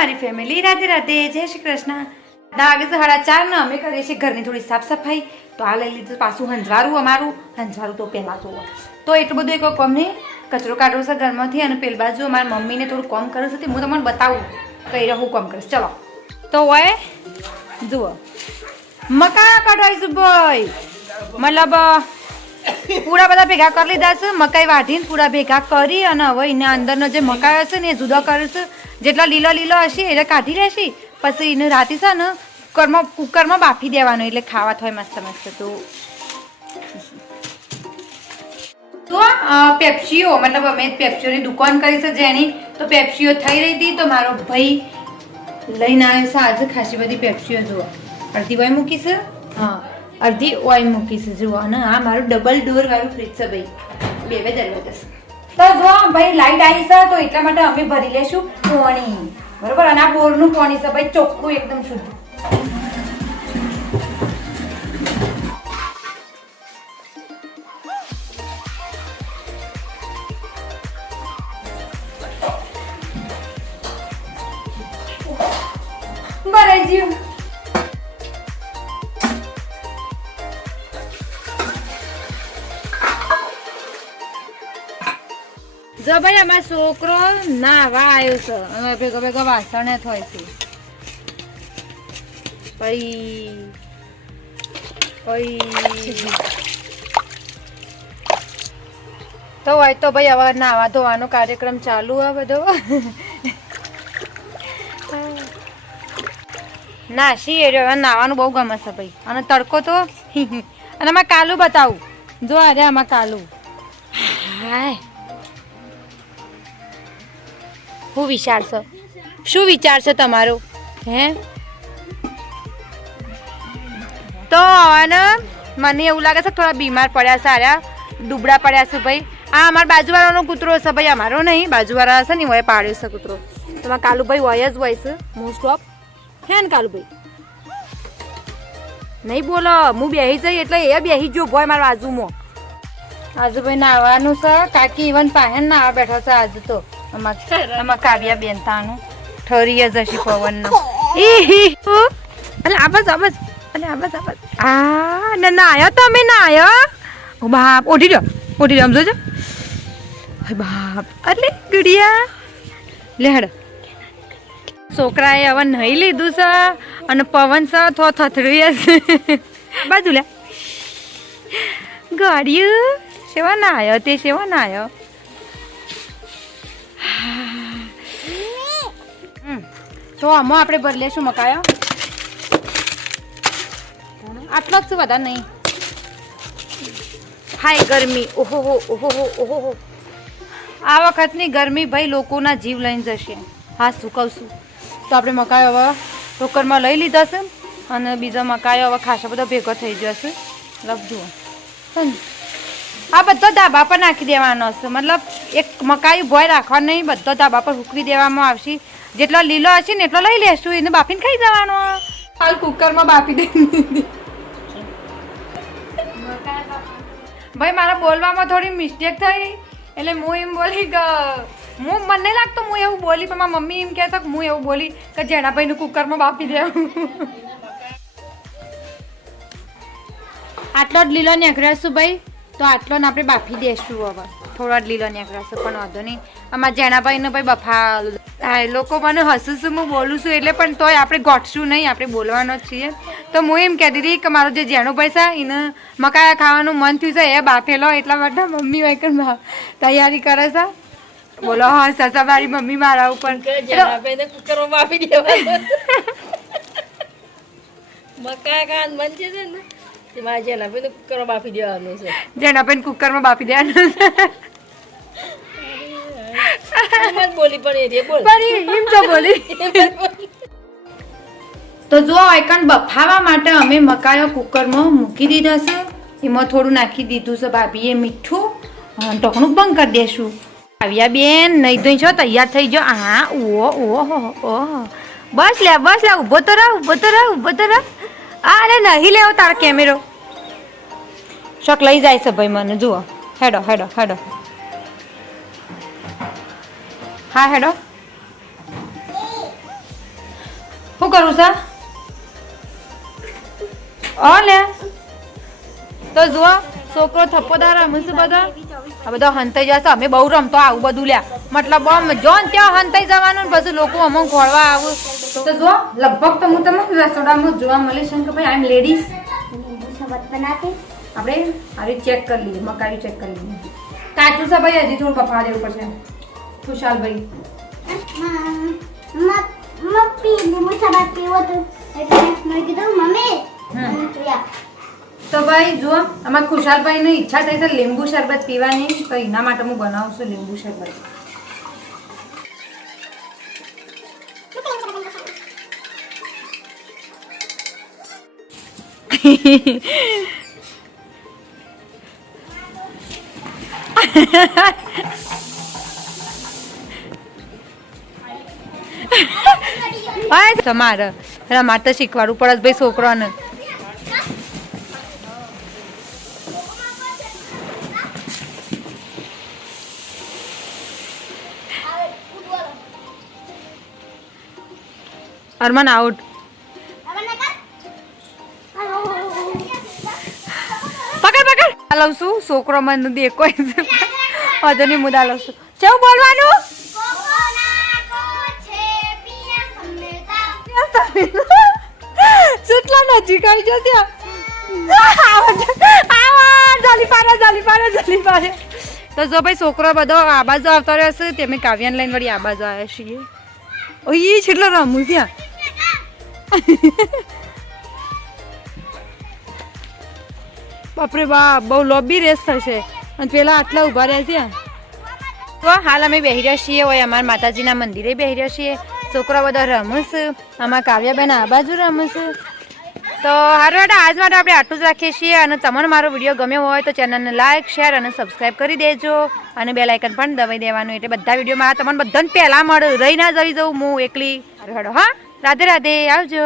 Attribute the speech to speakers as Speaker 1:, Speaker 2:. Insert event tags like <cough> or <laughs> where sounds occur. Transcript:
Speaker 1: મારી ફેમિલી રાધે રાધે. જય શ્રી કૃષ્ણ. વાગે સાડા ચાર ને અમે કરીએ છીએ ઘરની થોડી સાફ સફાઈ. તો આ લઈ લીધું પાછું હંજવારું અમારું. હંજવારું તો પહેલાં તો. તો એટલું બધું એક કોમ નહીં કચરો કાઢવો છે ઘરમાંથી અને પેલ બાજુ અમારી મમ્મીને થોડું કોમ કરે છે હું તમને બતાવું. કઈ રહું, કોમ કરીશ. ચલો. તો હોય, જુઓ. મકા કાઢવાઈશું ભાઈ. મતલબ પૂરા બધા ભેગા કરી લીધા છે. મકાઈ વાઢીને પૂરા ભેગા કરી અને હવે એના અંદરનો જે મકાઈ હશે ને એ જુદો કરીશું જેટલા લીલો લીલો હશે એટલે કાઢી લેશે. પછી એને રાતે છે ને કુકરમાં કુકરમાં બાફી દેવાનો એટલે ખાવા થાય મસ્ત મસ્ત તો તો પેપ્સીઓ, મતલબ અમે પેપ્સીઓની દુકાન કરી છે જેની. તો પેપ્સીઓ થઈ રહી હતી તો મારો ભાઈ લઈને આવ્યો છે. આજે ખાસી બધી પેપ્સીઓ જુઓ અડધી ભાઈ મૂકીશ હા. અડધી ઓઇલ મૂકી છે જુઓ, અને આ મારું ડબલ ડોર વાળું ફ્રીજ છે ભાઈ. બે બે દરવાજા તો જો, ભાઈ લાઈટ આવી છે, તો એટલા માટે અમે ભરી લેશું પોણી. બરોબર? અને આ બોરનું પોણી છે ભાઈ, ચોખ્ખું એકદમ શુદ્ધ. ભરાઈ ગયું. જો ભાઈ અમારો છોકરો નાવા આવ્યો છે. અમે ભેગો ભેગો વાસણે થાય છે પછી પછી તો હોય તો ભાઈ હવે નાવા ધોવાનો કાર્યક્રમ ચાલુ હોય બધો. ના એ રહ્યો નાવાનું બહુ ગમે છે ભાઈ. અને તડકો તો? અને આમાં કાલું બતાવું. જો અરે આમાં કાલું. હાય. શું વિચાર છે શું વિચાર છે તમારો? હે? તો અને મને એવું લાગે છે થોડા બીમાર પડ્યા સારા દુબળા પડ્યા છે ભાઈ. આ અમારા બાજુવાળાનો કૂતરો છે ભાઈ, અમારો નહીં. બાજુવાળા છે ને હોય પાડ્યો છે કૂતરો. તમારા કાલુભાઈ હોય જ હોય છે મોસ્ટ ઓફ હે ને કાલુભાઈ? નહીં બોલો, હું બેહી જઈ એટલે એ બેહી જો ભોય મારા બાજુમાં. આજુભાઈ નાવાનું છે, કાકી ઇવન પાહેન નાવા બેઠા છે આજે તો. આમાં કાવ્યા બેન તાનું ઠરી જશે પવન નો અલે આબસ આબસ અલે આબસ આબસ આ ના નાયો તમે નાયો ઓ બાપ ઓઢી રહ્યો ઓઢી રહ્યો સમજો છો બાપ અલે ગુડિયા લેહડ છોકરાએ હવે નહીં લીધું છે અને પવન છે થો થથડ્યું છે બાજુ લે ગાડિયું સેવા ના આવ્યો તે સેવા ના આવ્યો તો આમાં આપણે ભરી લેશું મકાયો આટલો જ છે વધારે નહીં. હાય ગરમી. ઓહો હો ઓહો હો ઓહો હો. આ વખતની ગરમી ભાઈ લોકોના જીવ લઈને જશે. હા શું કહું છું. તો આપણે મકાયો હવે ટોકરમાં લઈ લીધા છે અને બીજા મકાયો હવે ખાસા બધા ભેગો થઈ જશે લખજો જુઓ. આ બધો ધાબા પર નાખી દેવાનો છે. મતલબ એક મકાઈ ભોય રાખવાનો નહીં બધો ધાબા પર ઉકવી દેવામાં આવશે. જેટલો લીલો હશે ને એટલો લઈ લેશું એને બાફીને ખાઈ જવાનો. હાલ કુકરમાં બાફી દે. ભાઈ મારા બોલવામાં થોડી મિસ્ટેક થઈ. એટલે હું એમ બોલી કે હું મને નહીં લાગતું હું એવું બોલી પણ મારા મમ્મી એમ કહેતો કે હું એવું બોલી કે જેણાભાઈનું કુકરમાં બાફી દેવું આટલો જ લીલો નીકળ્યો ભાઈ. તો આટલો ને આપણે બાફી દેશું હવે. થોડો લીલો નીકળ્યો પણ વાંધો નહીં. આમાં જેણાભાઈનો ભાઈ બફા લોકો મને હસું છું, હું બોલું છું, એટલે પણ તોય આપણે ગોઠશું નહીં, આપણે બોલવાનો જ છીએ. તો હું એમ કહેતી હતી કે મારો જે જેણુભાઈ છે, એને મકાયા ખાવાનું મન થયું છે, એ બાફેલો, એટલા માટે મમ્મી હોય તૈયારી કરે છે. બોલો, હા, સસા મારી મમ્મી મારા ઉપર.
Speaker 2: મકાઈ ખાવાનું મન છે ને? તે મારા જણાભાઈને કુકરમાં બાફી દેવાનું છે.
Speaker 1: જેણાભાઈને કુકરમાં બાફી દેવાનું છે.
Speaker 2: બોલી પણ એ બોલ.
Speaker 1: એમ તો બોલી. <laughs> તો જો આઈકન બફાવા માટે અમે મકાયો કુકરમાં મૂકી દીધા છે. એમાં થોડું નાખી દીધું છે ભાભીએ મીઠું. ઢોકણું બંધ કરી દેશું. આવ્યા બેન નહીં તો છો? તૈયાર થઈ જાઓ. હા ઓહો ઓહો ઓહો બસ લે બસ લે ઊભો તો રહ ઊભો તો રહ ઊભો તો રહ. અરે નહીં લેવો તાર કેમેરો. શક લઈ જાય છે ભાઈ મને, જુઓ. હેડો હેડો હેડો. હા, હેડો. શું કરું સર ઓ લે. તો જુઓ, છોકરો થપ્પોદાર રમશે બધા. આ બધા હંતાઈ જશે, અમે બહુ રમતો, આવું બધું લ્યા. મતલબ આમ જો ને ત્યાં હંતાઈ જવાનું પછી લોકો અમુક ખોળવા આવું. તો જો લગભગ તો હું તમને રસોડામાં જોવા મળીશ કે ભાઈ આઈ એમ લેડીઝ
Speaker 3: શરબત બનાતે.
Speaker 1: આપણે આવી ચેક કરી લઈએ મકાઈ ચેક કરી લઈએ. કાચું સા ભાઈ હજી થોડું પફા દેવું પડશે. ખુશાલ ભાઈ
Speaker 3: મમ્મી લીંબુ શરબત પીવો તો હા
Speaker 1: તો ભાઈ જુઓ અમારા ખુશાલભાઈની ઈચ્છા થઈ છે લીંબુ શરબત પીવાની તો એના માટે હું બનાવું છું લીંબુ શરબત. હા તમારે રમાડ તો શીખવાડવું પડે છે ભાઈ છોકરાને અરમાન આઉટ લઉં છું છોકરો મને દેખો હજુ નહીં મુદા લઉં છું કેવું બોલવાનું? કેટલા નજીક આવી જશે તો જો ભાઈ, છોકરો બધો આ બાજુ આવતો રહેશે તે અમે કાવ્યાને લઈને વળી આ બાજુ આવ્યા છીએ. ઓય છેલ્લો રમું ત્યાં. બાપરે બાપ, બહુ લોબી રેસ થશે. અને પેલા આટલા ઊભા રહ્યા ત્યાં. તો હાલ અમે બેહી રહ્યા છીએ હોય અમારા માતાજીના મંદિરે બેહી રહ્યા છીએ. છોકરા બધા રમસ, આમાં કાવ્યાબેન આ બાજુ રમસ. તો હારું બેટા આજ માટે આપણે આટલું જ રાખીએ છીએ. અને તમને મારો વીડિયો ગમ્યો હોય તો ચેનલને લાઇક શેર અને સબસ્ક્રાઈબ કરી દેજો. અને બે લાઇકન પણ દબાઈ દેવાનું. એટલે બધા વીડિયો મારા તમને બધાને પહેલાં મળે રહી ના જવી જવું હું એકલી. હેડો, હા? રાધે રાધે, આવજો.